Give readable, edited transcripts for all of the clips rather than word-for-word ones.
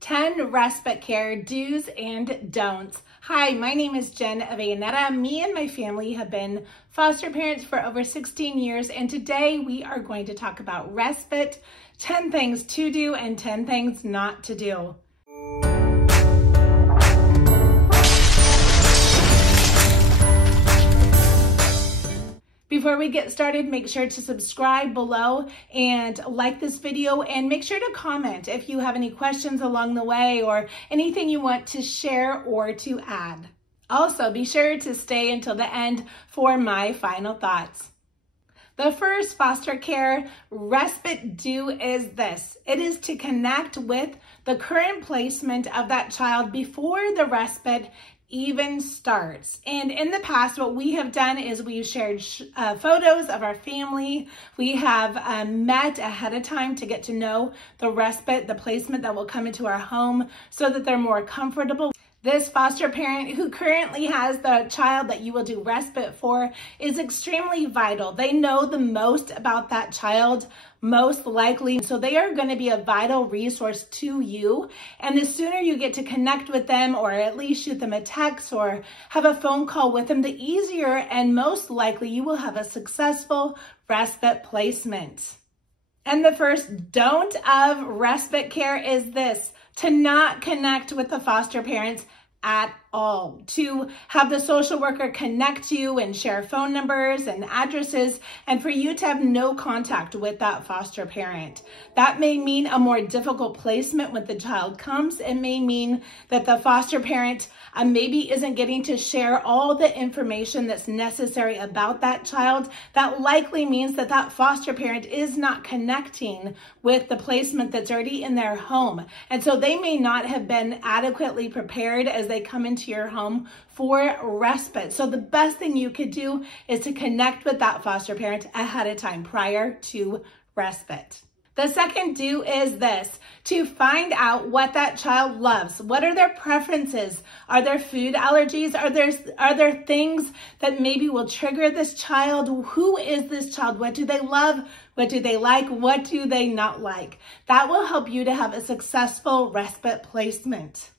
10 respite care do's and don'ts. Hi, my name is Jen Avellaneda. Me and my family have been foster parents for over 16 years, and today we are going to talk about respite, 10 things to do and 10 things not to do. Before we get started, make sure to subscribe below and like this video, and make sure to comment if you have any questions along the way or anything you want to share or to add. Also, be sure to stay until the end for my final thoughts. The first foster care respite do is this. It is to connect with the current placement of that child before the respite even starts. And in the past, what we have done is we've shared photos of our family. We have met ahead of time to get to know the respite, the placement that will come into our home so that they're more comfortable. This foster parent who currently has the child that you will do respite for is extremely vital. They know the most about that child, most likely. So they are going to be a vital resource to you. And the sooner you get to connect with them, or at least shoot them a text or have a phone call with them, the easier and most likely you will have a successful respite placement. And the first don't of respite care is this: to not connect with the foster parents at all, to have the social worker connect you and share phone numbers and addresses, and for you to have no contact with that foster parent. That may mean a more difficult placement when the child comes. It may mean that the foster parent maybe isn't getting to share all the information that's necessary about that child. That likely means that that foster parent is not connecting with the placement that's already in their home. And so they may not have been adequately prepared as they come into your home for respite. So the best thing you could do is to connect with that foster parent ahead of time prior to respite. The second do is this: to find out what that child loves. What are their preferences? Are there food allergies? Are there things that maybe will trigger this child? Who is this child? What do they love? What do they like? What do they not like? That will help you to have a successful respite placement.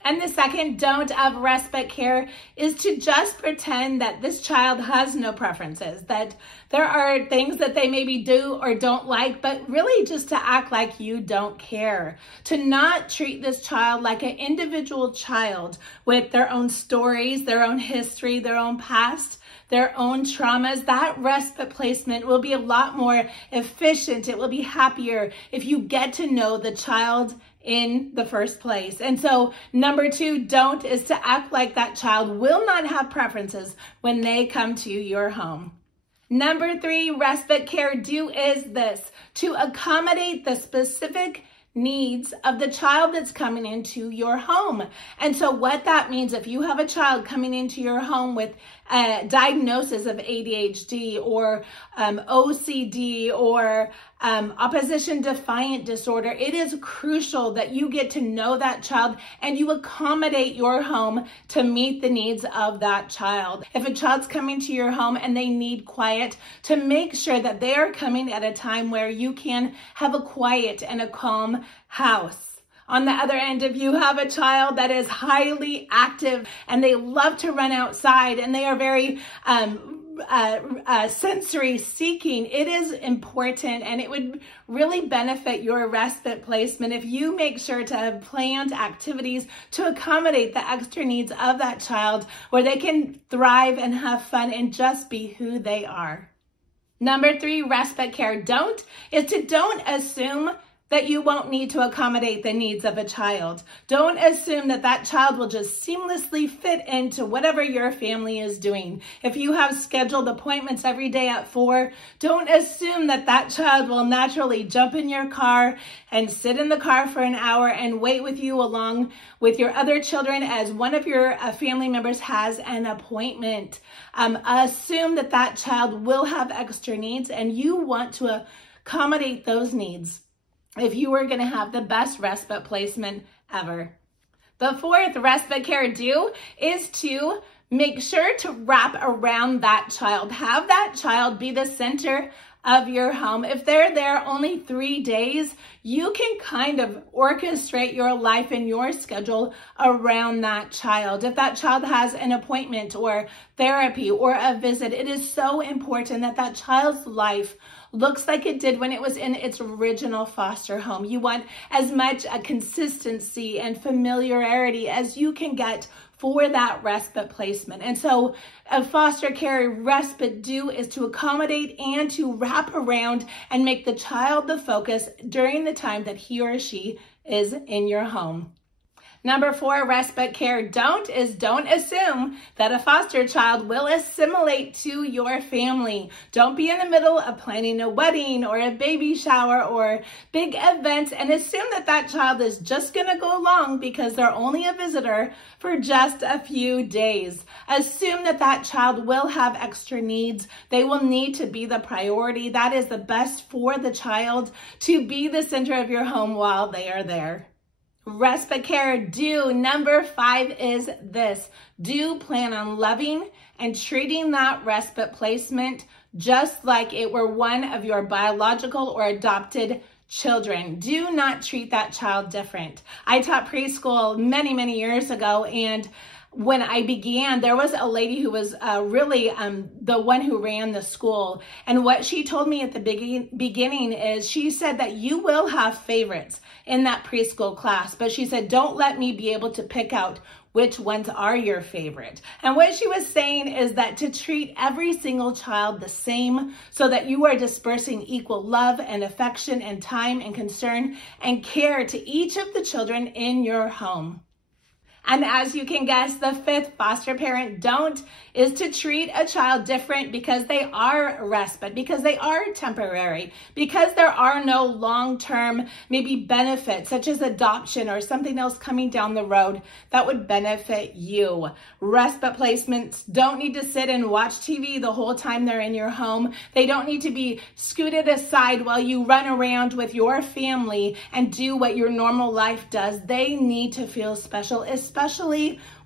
And the second don't of respite care is to just pretend that this child has no preferences, that there are things that they maybe do or don't like, but really just to act like you don't care. To not treat this child like an individual child with their own stories, their own history, their own past, their own traumas. That respite placement will be a lot more efficient. It will be happier if you get to know the child in the first place. And so number two don't is to act like that child will not have preferences when they come to your home. Number three respite care do is this: to accommodate the specific needs of the child that's coming into your home. And so what that means, if you have a child coming into your home with a diagnosis of ADHD or OCD or opposition defiant disorder, it is crucial that you get to know that child and you accommodate your home to meet the needs of that child. If a child's coming to your home and they need quiet, to make sure that they are coming at a time where you can have a quiet and a calm house. On the other end, if you have a child that is highly active and they love to run outside and they are very sensory seeking, it is important and it would really benefit your respite placement if you make sure to have planned activities to accommodate the extra needs of that child where they can thrive and have fun and just be who they are. Number three respite care don't is to don't assume that you won't need to accommodate the needs of a child. Don't assume that that child will just seamlessly fit into whatever your family is doing. If you have scheduled appointments every day at 4, don't assume that that child will naturally jump in your car and sit in the car for an hour and wait with you along with your other children as one of your family members has an appointment. Assume that that child will have extra needs and you want to accommodate those needs if you are going to have the best respite placement ever. The fourth respite care do is to make sure to wrap around that child. Have that child be the center of your home. If they're there only 3 days, you can kind of orchestrate your life and your schedule around that child. If that child has an appointment or therapy or a visit, it is so important that that child's life looks like it did when it was in its original foster home. You want as much a consistency and familiarity as you can get for that respite placement. And so a foster care respite due is to accommodate and to wrap around and make the child the focus during the time that he or she is in your home. Number 4, respite care don't assume that a foster child will assimilate to your family. Don't be in the middle of planning a wedding or a baby shower or big events and assume that that child is just going to go along because they're only a visitor for just a few days. Assume that that child will have extra needs. They will need to be the priority. That is the best for the child, to be the center of your home while they are there. Respite care do. Number 5 is this. Do plan on loving and treating that respite placement just like it were one of your biological or adopted children. Do not treat that child different. I taught preschool many, many years ago, and when I began, there was a lady who was really the one who ran the school. And what she told me at the beginning is she said that you will have favorites in that preschool class. But she said, don't let me be able to pick out which ones are your favorite. And what she was saying is that to treat every single child the same so that you are dispersing equal love and affection and time and concern and care to each of the children in your home. And as you can guess, the 5th foster parent don't is to treat a child different because they are respite, because they are temporary, because there are no long-term maybe benefits such as adoption or something else coming down the road that would benefit you. Respite placements don't need to sit and watch TV the whole time they're in your home. They don't need to be scooted aside while you run around with your family and do what your normal life does. They need to feel special, especially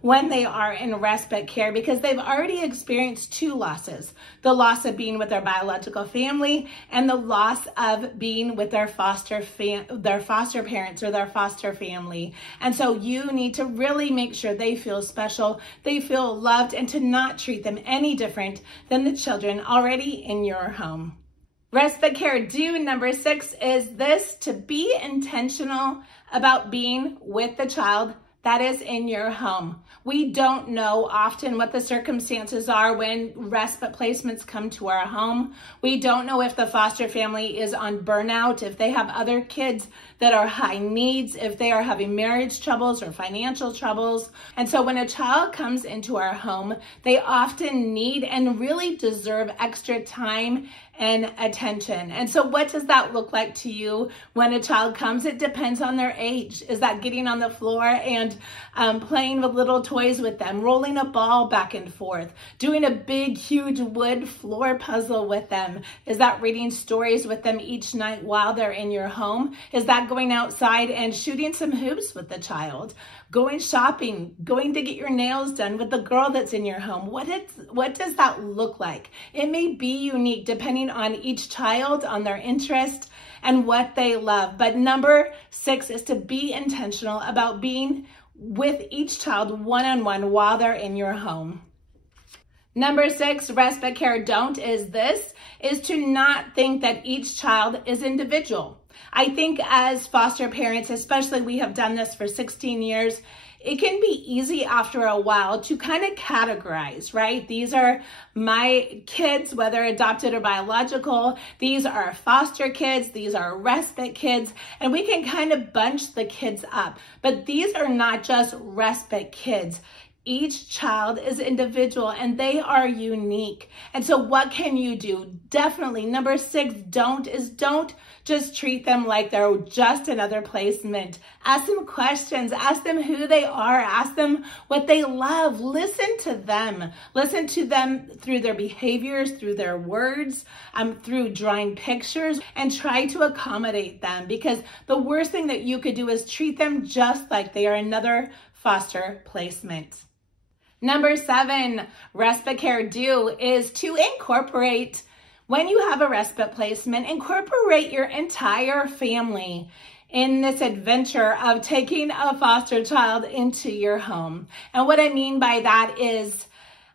when they are in respite care, because they've already experienced 2 losses. The loss of being with their biological family and the loss of being with their foster parents or their foster family. And so you need to really make sure they feel special, they feel loved, and to not treat them any different than the children already in your home. Respite care do number 6 is this: to be intentional about being with the child that is in your home. We don't know often what the circumstances are when respite placements come to our home. We don't know if the foster family is on burnout, if they have other kids that are high needs, if they are having marriage troubles or financial troubles. And so when a child comes into our home, they often need and really deserve extra time and attention. And so what does that look like to you when a child comes? It depends on their age. Is that getting on the floor and playing with little toys with them, rolling a ball back and forth, doing a big, huge wood floor puzzle with them? Is that reading stories with them each night while they're in your home? Is that going outside and shooting some hoops with the child? Going shopping, going to get your nails done with the girl that's in your home? What does that look like? It may be unique depending on each child, on their interest, and what they love. But number 6 is to be intentional about being with each child one-on-one while they're in your home. Number 6, respite care don't is to not think that each child is individual. I think as foster parents, especially, we have done this for 16 years, it can be easy after a while to kind of categorize, right? These are my kids, whether adopted or biological. These are foster kids. These are respite kids. And we can kind of bunch the kids up. But these are not just respite kids. Each child is individual and they are unique. And so what can you do? Definitely, number 6, don't just treat them like they're just another placement. Ask them questions. Ask them who they are. Ask them what they love. Listen to them. Listen to them through their behaviors, through their words, through drawing pictures, and try to accommodate them, because the worst thing that you could do is treat them just like they are another foster placement. Number 7, respite care do is to incorporate When you have a respite placement, incorporate your entire family in this adventure of taking a foster child into your home. And what I mean by that is,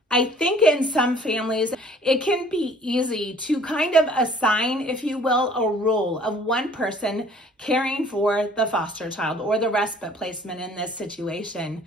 I think in some families, it can be easy to kind of assign, if you will, a role of one person caring for the foster child or the respite placement in this situation.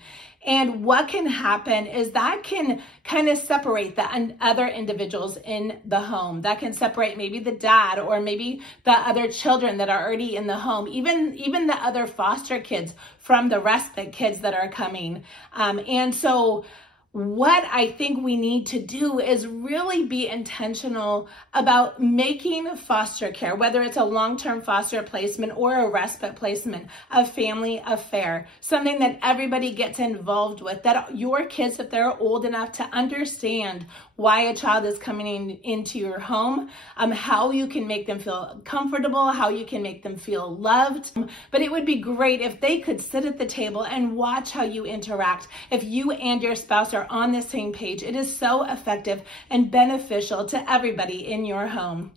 And what can happen is that can kind of separate the other individuals in the home. That can separate maybe the dad or maybe the other children that are already in the home, even the other foster kids from the respite kids that are coming. And so what I think we need to do is really be intentional about making foster care, whether it's a long-term foster placement or a respite placement, a family affair, something that everybody gets involved with, that your kids, if they're old enough to understand why a child is coming into your home, how you can make them feel comfortable, how you can make them feel loved. But it would be great if they could sit at the table and watch how you interact. If you and your spouse are on the same page, it is so effective and beneficial to everybody in your home.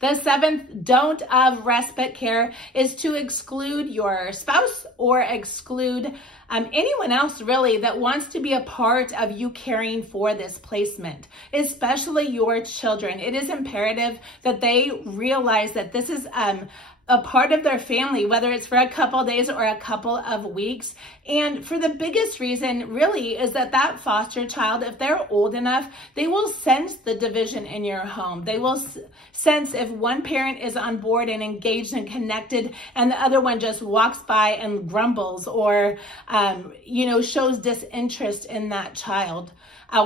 The seventh don't of respite care is to exclude your spouse or exclude anyone else really that wants to be a part of you caring for this placement, especially your children. It is imperative that they realize that this is a part of their family, whether it's for a couple of days or a couple of weeks. And for the biggest reason really is that foster child, if they're old enough, they will sense the division in your home. They will sense if one parent is on board and engaged and connected and the other one just walks by and grumbles or, shows disinterest in that child.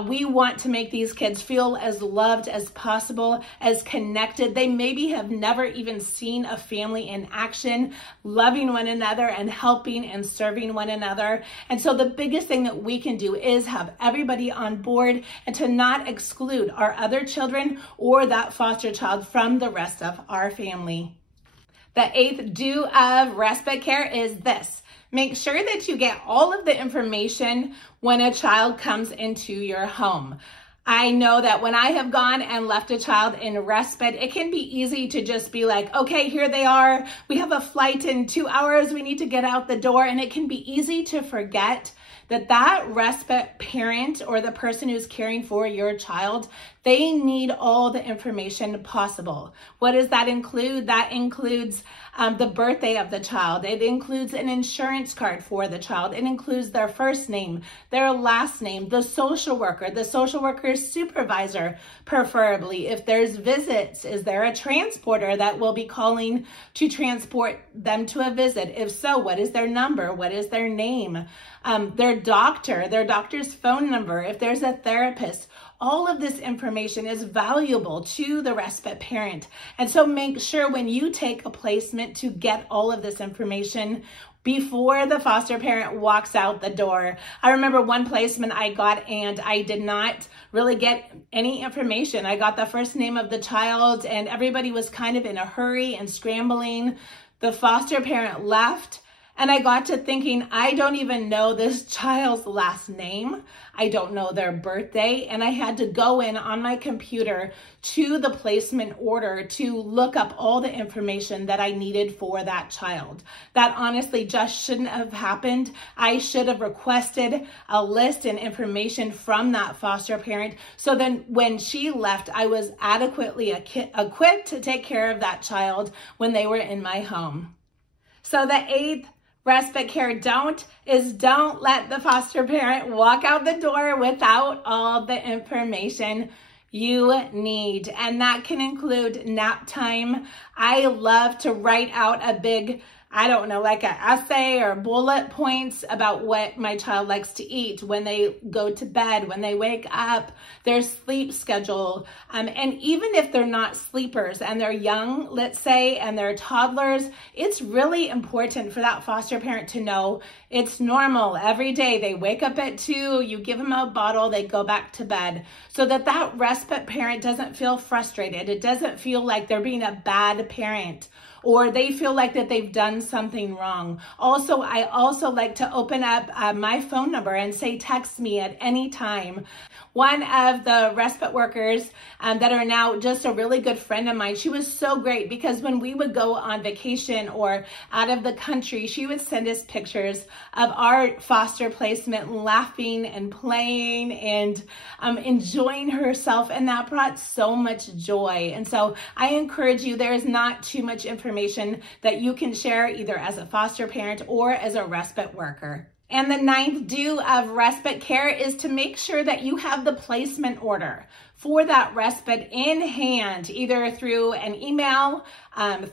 We want to make these kids feel as loved as possible, as connected. They maybe have never even seen a family in action, loving one another and helping and serving one another. And so the biggest thing that we can do is have everybody on board and to not exclude our other children or that foster child from the rest of our family. The eighth do of respite care is this. Make sure that you get all of the information when a child comes into your home. I know that when I have gone and left a child in respite, it can be easy to just be like, okay, here they are. We have a flight in 2 hours. We need to get out the door. And it can be easy to forget that respite parent or the person who's caring for your child, they need all the information possible. What does that include? That includes the birthday of the child. It includes an insurance card for the child. It includes their first name, their last name, the social worker's supervisor, preferably. If there's visits, is there a transporter that will be calling to transport them to a visit? If so, what is their number? What is their name? Their doctor's phone number, if there's a therapist. All of this information is valuable to the respite parent. And so make sure when you take a placement to get all of this information before the foster parent walks out the door. I remember one placement I got and I did not really get any information. I got the first name of the child and everybody was kind of in a hurry and scrambling. The foster parent left. And I got to thinking, I don't even know this child's last name. I don't know their birthday. And I had to go in on my computer to the placement order to look up all the information that I needed for that child. That honestly just shouldn't have happened. I should have requested a list and information from that foster parent. So then when she left, I was adequately equipped to take care of that child when they were in my home. So the eighth respite care don't let the foster parent walk out the door without all the information you need. And that can include nap time. I love to write out a big, like an essay or bullet points about what my child likes to eat, when they go to bed, when they wake up, their sleep schedule. And even if they're not sleepers and they're young, let's say, and they're toddlers, it's really important for that foster parent to know it's normal. Every day they wake up at 2, you give them a bottle, they go back to bed, so that respite parent doesn't feel frustrated. It doesn't feel like they're being a bad parent or they feel like that they've done something wrong. Also, I also like to open up my phone number and say, text me at any time. One of the respite workers that are now just a really good friend of mine, she was so great because when we would go on vacation or out of the country, she would send us pictures of our foster placement, laughing and playing and enjoying herself, and that brought so much joy. And so I encourage you, there is not too much information that you can share either as a foster parent or as a respite worker. And the ninth do of respite care is to make sure that you have the placement order for that respite in hand, either through an email,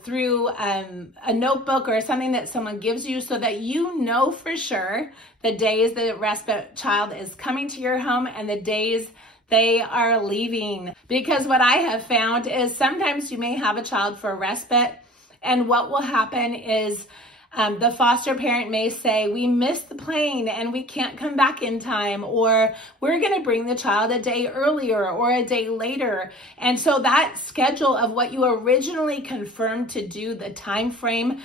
through a notebook or something that someone gives you, so that you know for sure the days the respite child is coming to your home and the days they are leaving. Because what I have found is sometimes you may have a child for respite, and what will happen is the foster parent may say, we missed the plane and we can't come back in time, or we're going to bring the child a day earlier or a day later. And so that schedule of what you originally confirmed to do, the time frame,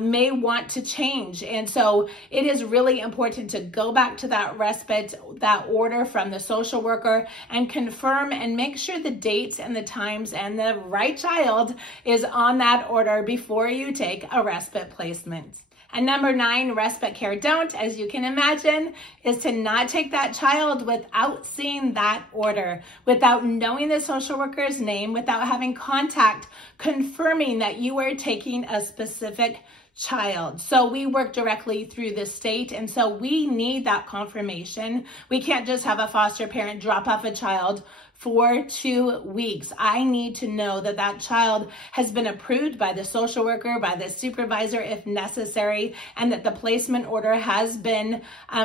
may want to change. And so it is really important to go back to that respite, that order from the social worker, and confirm and make sure the dates and the times and the right child is on that order before you take a respite placement. And number 9, respite care don't, as you can imagine, is to not take that child without seeing that order, without knowing the social worker's name, without having contact confirming that you are taking a specific child. So we work directly through the state, and so we need that confirmation. We can't just have a foster parent drop off a child for 2 weeks. I need to know that that child has been approved by the social worker, by the supervisor if necessary, and that the placement order has been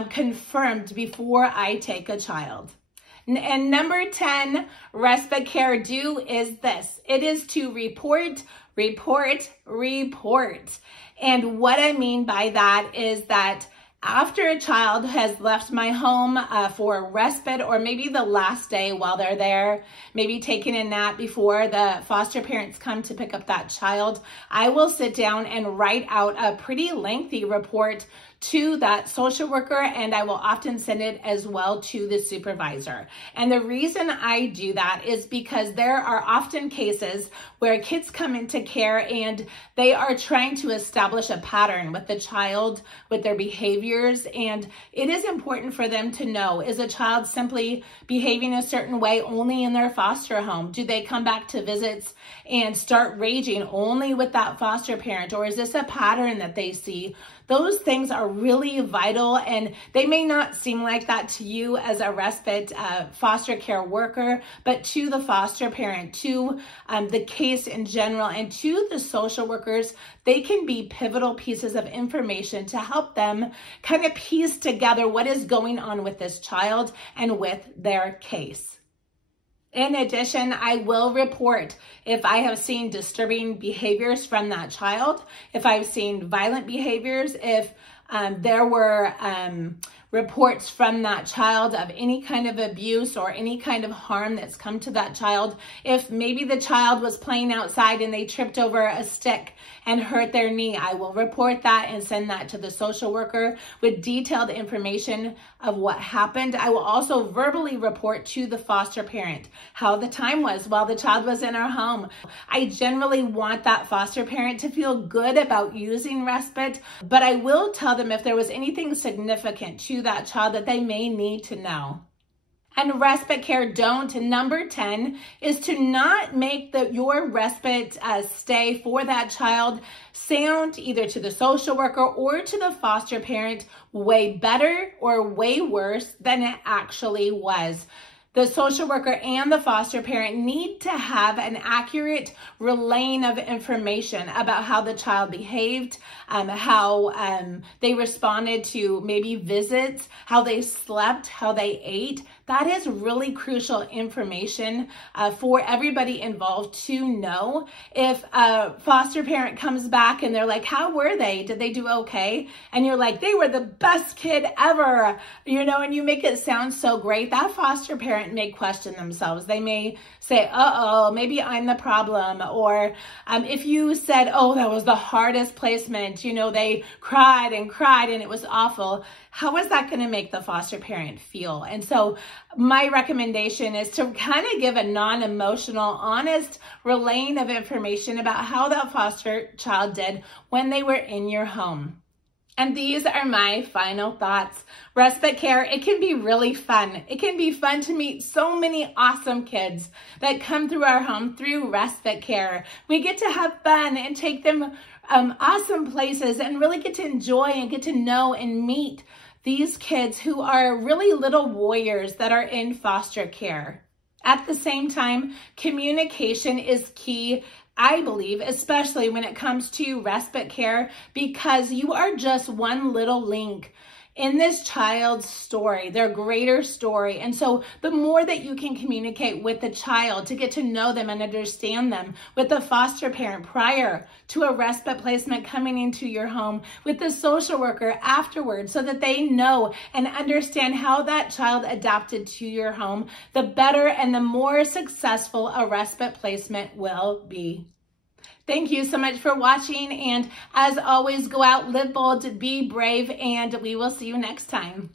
confirmed before I take a child. And number 10, respite care do is this. It is to report, report, report. And what I mean by that is that after a child has left my home for respite, or maybe the last day while they're there, maybe taking a nap before the foster parents come to pick up that child, I will sit down and write out a pretty lengthy report to that social worker, and I will often send it as well to the supervisor. And the reason I do that is because there are often cases where kids come into care and they are trying to establish a pattern with the child, with their behaviors, and it is important for them to know, is a child simply behaving a certain way only in their foster home? Do they come back to visits and start raging only with that foster parent, or is this a pattern that they see? Those things are really vital, and they may not seem like that to you as a respite foster care worker, but to the foster parent, to the case in general, and to the social workers, they can be pivotal pieces of information to help them kind of piece together what is going on with this child and with their case. In addition, I will report if I have seen disturbing behaviors from that child, if I've seen violent behaviors, if there were reports from that child of any kind of abuse or any kind of harm that's come to that child. If maybe the child was playing outside and they tripped over a stick and hurt their knee, I will report that and send that to the social worker with detailed information of what happened. I will also verbally report to the foster parent how the time was while the child was in our home. I generally want that foster parent to feel good about using respite, but I will tell them if there was anything significant to that child that they may need to know. And respite care don't, number 10, is to not make your respite stay for that child sound either to the social worker or to the foster parent way better or way worse than it actually was. The social worker and the foster parent need to have an accurate relaying of information about how the child behaved, how they responded to maybe visits, how they slept, how they ate. That is really crucial information for everybody involved to know. If a foster parent comes back and they're like, how were they? Did they do okay? And you're like, they were the best kid ever, you know, and you make it sound so great. That foster parent may question themselves. They may say, uh-oh, maybe I'm the problem. Or if you said, oh, that was the hardest placement, you know, they cried and it was awful. How is that going to make the foster parent feel? And so my recommendation is to kind of give a non-emotional, honest relaying of information about how that foster child did when they were in your home. And these are my final thoughts. Respite care, it can be really fun. It can be fun to meet so many awesome kids that come through our home through respite care. We get to have fun and take them awesome places and really get to enjoy and get to know and meet these kids who are really little warriors that are in foster care. At the same time, communication is key, I believe, especially when it comes to respite care, because you are just one little link in this child's story, their greater story. And so the more that you can communicate with the child to get to know them and understand them, with the foster parent prior to a respite placement coming into your home, with the social worker afterwards, so that they know and understand how that child adapted to your home, the better and the more successful a respite placement will be. Thank you so much for watching, and as always, go out, live bold, be brave, and we will see you next time.